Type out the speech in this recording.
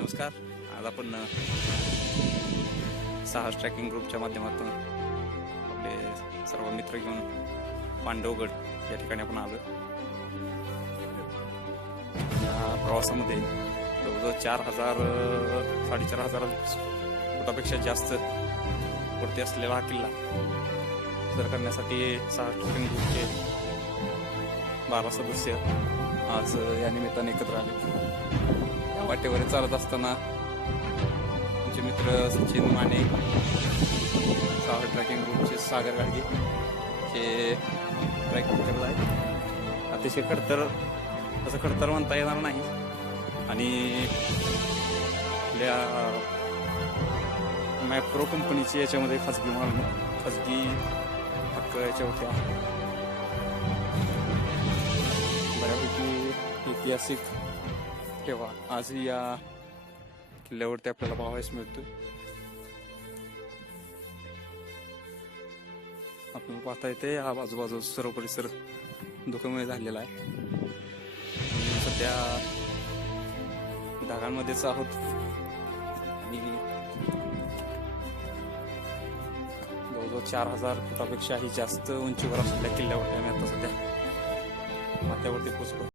नमस्कार. आज आपण साहस ट्रॅकिंग ग्रुपच्या माध्यमातून आपले सर्व मित्र घेऊन पांडवगड या ठिकाणी आपण आलो. या प्रवासामध्ये जवळजवळ 4,000-4,500 फुटापेक्षा जास्त वरती असलेला हा किल्ला सर करण्यासाठी साहस ट्रॅकिंग ग्रुपचे 12 सदस्य आज या निमित्ताने एकत्र आले. या वाटेवर चालत असताना आमचे मित्र सचिन माने, साहस ट्रॅकिंग ग्रुपचे सागर गाडगे हे ट्रॅकिंग करत आहेत. अतिशय खडतर, असं खडतर म्हणता येणार नाही. आणि आपल्या मॅप्रो कंपनीची याच्यामध्ये खाजगी हक्क याच्यावरती आहे. बऱ्यापैकी ऐतिहासिक ठेवा आज या किल्ल्यावरती आपल्याला पाहावयास मिळतोय. आपण पाहता येते हा बाजूबाजू सर्व परिसर धुक्यामुळे झालेला आहे. सध्या ढगांमध्येच आहोत आणि जवळजवळ 4,000 फुटापेक्षाही जास्त उंचीवर असलेल्या किल्ल्यावरती आम्ही आता सध्या माथ्यावरती पोहोचलो.